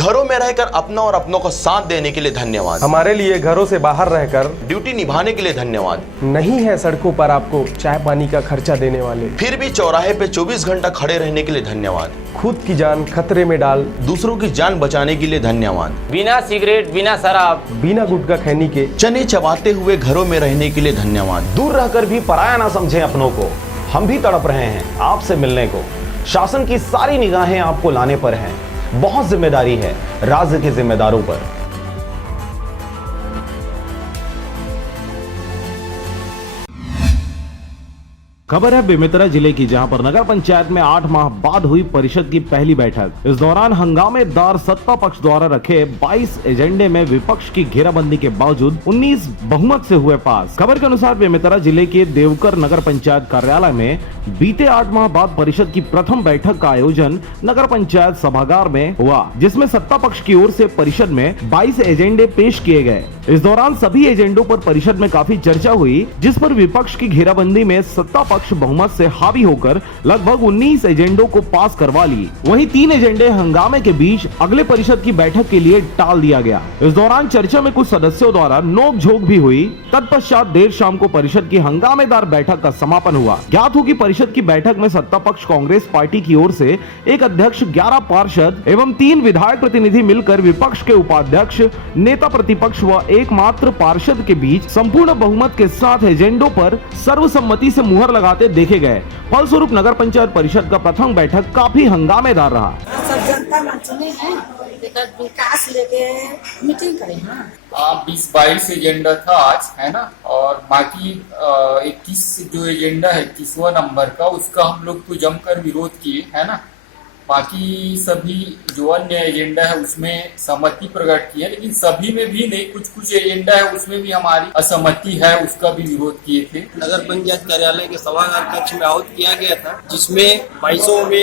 घरों में रहकर अपना और अपनों का साथ देने के लिए धन्यवाद। हमारे लिए घरों से बाहर रहकर ड्यूटी निभाने के लिए धन्यवाद। नहीं है सड़कों पर आपको चाय पानी का खर्चा देने वाले, फिर भी चौराहे पे 24 घंटा खड़े रहने के लिए धन्यवाद। खुद की जान खतरे में डाल दूसरों की जान बचाने के लिए धन्यवाद। बिना सिगरेट, बिना शराब, बिना गुटखा खैनी के चने चबाते हुए घरों में रहने के लिए धन्यवाद। दूर रहकर भी पराया ना समझें अपनों को। हम भी तड़प रहे हैं आपसे मिलने को। शासन की सारी निगाहें आपको लाने पर हैं। बहुत जिम्मेदारी है राज्य के जिम्मेदारों पर। खबर है बेमेतरा जिले की, जहां पर नगर पंचायत में 8 माह बाद हुई परिषद की पहली बैठक। इस दौरान हंगामेदार सत्ता पक्ष द्वारा रखे 22 एजेंडे में विपक्ष की घेराबंदी के बावजूद 19 बहुमत से हुए पास। खबर के अनुसार बेमेतरा जिले के देवकर नगर पंचायत कार्यालय में बीते 8 माह बाद परिषद की प्रथम बैठक का आयोजन नगर पंचायत सभागार में हुआ, जिसमें सत्ता पक्ष की ओर से परिषद में 22 एजेंडे पेश किए गए। इस दौरान सभी एजेंडों पर परिषद में काफी चर्चा हुई, जिस पर विपक्ष की घेराबंदी में सत्ता पक्ष बहुमत से हावी होकर लगभग 19 एजेंडों को पास करवा ली। वहीं 3 एजेंडे हंगामे के बीच अगले परिषद की बैठक के लिए टाल दिया गया। इस दौरान चर्चा में कुछ सदस्यों द्वारा नोकझोंक भी हुई। तत्पश्चात देर शाम को परिषद की हंगामेदार बैठक का समापन हुआ। ज्ञात हो कि परिषद की बैठक में सत्ता पक्ष कांग्रेस पार्टी की ओर से एक अध्यक्ष, 11 पार्षद एवं 3 विधायक प्रतिनिधि मिलकर विपक्ष के उपाध्यक्ष, नेता प्रतिपक्ष व एकमात्र पार्षद के बीच संपूर्ण बहुमत के साथ एजेंडों पर सर्वसम्मति से मुहर लगाते देखे गए। फलस्वरूप नगर पंचायत परिषद का प्रथम बैठक काफी हंगामेदार रहा। सब जनता मंचने हैं, विकास लेके मीटिंग करें। 20-22 एजेंडा था आज, है ना। और बाकी 21 जो एजेंडा है 21वां नंबर का, उसका हम लोग तो जमकर विरोध किए, है ना। बाकी सभी जो अन्य एजेंडा है उसमें सहमति प्रकट की है, लेकिन सभी में भी नहीं, कुछ एजेंडा है उसमें भी हमारी असहमति है, उसका भी विरोध किए थे। नगर पंचायत कार्यालय के सभागार कक्ष में आहूत किया गया था, जिसमें 22 में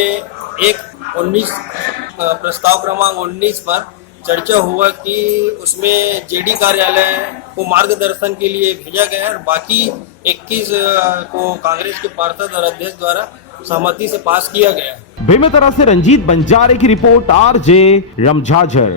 एक 19 प्रस्ताव क्रमांक 19 पर चर्चा हुआ कि उसमें जेडी कार्यालय को मार्गदर्शन के लिए भेजा गया और बाकी 21 को कांग्रेस के पार्षद और अध्यक्ष द्वारा सहमति से पास किया गया। बेमेतरा से रंजीत बंजारे की रिपोर्ट, RJ रमझाझर।